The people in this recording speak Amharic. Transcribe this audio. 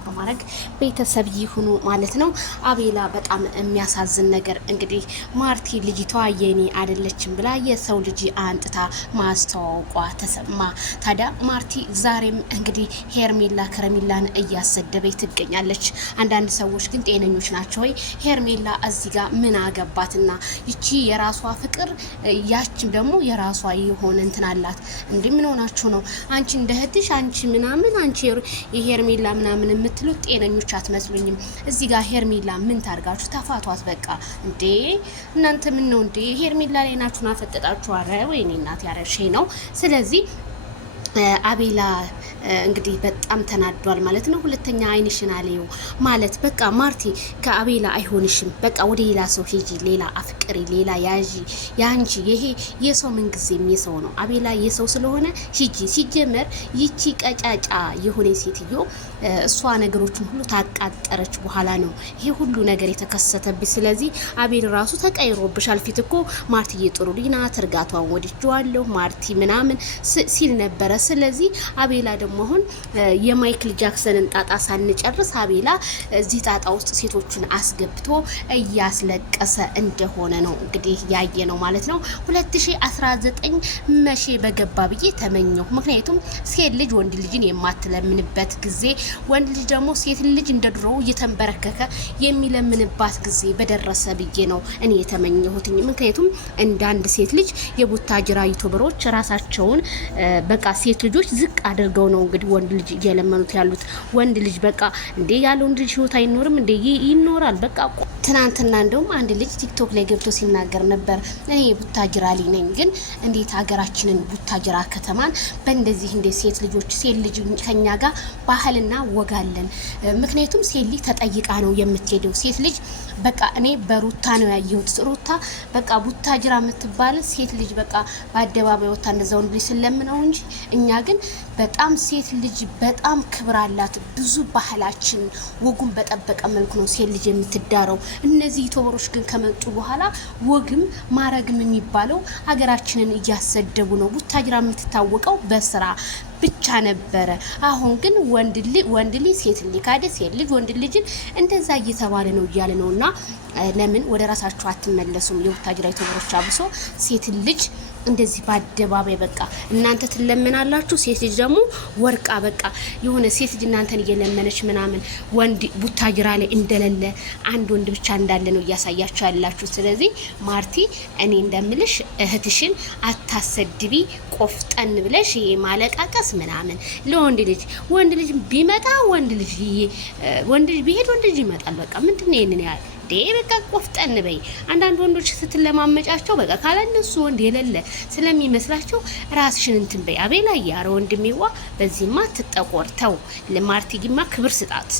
በማድረግ ቤተሰብ ይሁኑ ማለት ነው። አቤላ በጣም የሚያሳዝን ነገር እንግዲህ ማርቲ ልጅቷ የኔ አይደለችም ብላ የሰው ልጅ አንጥታ ማስተዋወቋ ተሰማ። ታዲያ ማርቲ ዛሬም እንግዲህ ሄርሜላ ከረሜላን እያሰደበች ትገኛለች። አንዳንድ ሰዎች ግን ጤነኞች ናቸው ወይ? ሄርሜላ እዚህ ጋር ምን አገባትና ይቺ የራሷ ፍቅር ያችም ደግሞ የራሷ የሆነ እንትን አላት። እንዴ ምን ሆናችሁ ነው? አንቺ እንደህትሽ አንቺ ምናምን አንቺ የሄርሜላ ምናምን የምትሉት ጤነኞች አትመስሉኝም። እዚህ ጋር ሄርሜላ ምን ታርጋችሁ? ተፋቷት በቃ። እንዴ እናንተ ምን ነው እንዴ? ሄርሜላ ላይ ናችሁን አፈጠጣችሁ? አረ ወይኔ እናት ያረሼ ነው። ስለዚህ አቤላ እንግዲህ በጣም ተናዷል ማለት ነው። ሁለተኛ አይንሽን አለዩ ማለት በቃ ማርቲ ከአቤላ አይሆንሽም፣ በቃ ወደ ሌላ ሰው ሂጂ፣ ሌላ አፍቅሪ፣ ሌላ ያዢ ያንቺ። ይሄ የሰው ምን ጊዜም የሰው ነው። አቤላ የሰው ስለሆነ ሂጂ። ሲጀመር ይቺ ቀጫጫ የሆነ ሴትዮ እሷ ነገሮችን ሁሉ ታቃጠረች በኋላ ነው ይሄ ሁሉ ነገር የተከሰተብኝ። ስለዚህ አቤል ራሱ ተቀይሮብሻል። ፊት እኮ ማርትዬ ጥሩ ልጅ ናት፣ እርጋቷን ወድጄዋለሁ ማርቲ ምናምን ሲል ነበረ። ስለዚህ አቤላ ደግሞ አሁን የማይክል ጃክሰንን ጣጣ ሳንጨርስ አቤላ እዚህ ጣጣ ውስጥ ሴቶቹን አስገብቶ እያስለቀሰ እንደሆነ ነው እንግዲህ ያየ ነው ማለት ነው። 2019 መቼ በገባ ብዬ ተመኘሁ። ምክንያቱም ሴት ልጅ ወንድ ልጅን የማትለምንበት ጊዜ፣ ወንድ ልጅ ደግሞ ሴት ልጅ እንደ ድሮ እየተንበረከከ የሚለምንባት ጊዜ በደረሰ ብዬ ነው እኔ የተመኘሁት። ምክንያቱም እንዳንድ ሴት ልጅ የቡታጅራ ዩቲዩበሮች ራሳቸውን በቃ ሴት ልጆች ዝቅ አድርገው ነው እንግዲህ ወንድ ልጅ እየለመኑት ያሉት። ወንድ ልጅ በቃ እንዴ ያለ ወንድ ልጅ ህይወት አይኖርም እንዴ? ይኖራል በቃ። ትናንትና እንደውም አንድ ልጅ ቲክቶክ ላይ ገብቶ ሲናገር ነበር። እኔ ቡታጅራ ልጅ ነኝ፣ ግን እንዴት ሀገራችንን ቡታጅራ ከተማን በእንደዚህ እንደ ሴት ልጅ ከኛ ጋር ባህልና ወጋለን። ምክንያቱም ሴት ልጅ ተጠይቃ ነው የምትሄደው። ሴት ልጅ በቃ እኔ በሩታ ነው ያየሁት። ሩታ በቃ ቡታጅራ የምትባል ሴት ልጅ በቃ በአደባባይ ወጣ እንደዛ ወንድ ልጅ ስለምነው እንጂ እኛ ግን በጣም ሴት ልጅ በጣም ክብር አላት። ብዙ ባህላችን ወጉን በጠበቀ መልኩ ነው ሴት ልጅ የምትዳረው። እነዚህ ዩቲዩበሮች ግን ከመጡ በኋላ ወግም ማረግም የሚባለው ሀገራችንን እያሰደቡ ነው። ቡታጅራ የምትታወቀው በስራ ብቻ ነበረ። አሁን ግን ወንድ ልጅ ሴት ልጅ ካደ፣ ሴት ልጅ ወንድ ልጅን እንደዛ እየተባለ ነው እያለ ነውና ለምን ወደ ራሳችሁ አትመለሱም? የቡታጅራ ዩቲዩበሮች አብሶ ሴት ልጅ እንደዚህ በአደባባይ በቃ እናንተ ትለምናላችሁ፣ ሴት ልጅ ደግሞ ወርቃ በቃ የሆነ ሴት ልጅ እናንተን እየለመነች ምናምን ወንድ ቡታጅራ ላይ እንደሌለ አንድ ወንድ ብቻ እንዳለ ነው እያሳያችሁ ያላችሁ። ስለዚህ ማርቲ እኔ እንደምልሽ እህትሽን አታሰድቢ፣ ቆፍጠን ብለሽ ይሄ ማለቃቀስ ምናምን ለወንድ ልጅ ወንድ ልጅ ቢመጣ ወንድ ልጅ ቢሄድ ወንድ ልጅ ይመጣል። በቃ ምንድነው ይሄንን ያህል በቃ ቆፍጠን በይ። አንዳንድ ወንዶች ስትለማመጫቸው በቃ ካለነሱ ወንድ የሌለ ስለሚመስላቸው ራስሽን እንትን በይ። አቤላ ያረ ወንድሜዋ በዚህማ ትጠቆርተው። ለማርቲ ግማ ክብር ስጣት።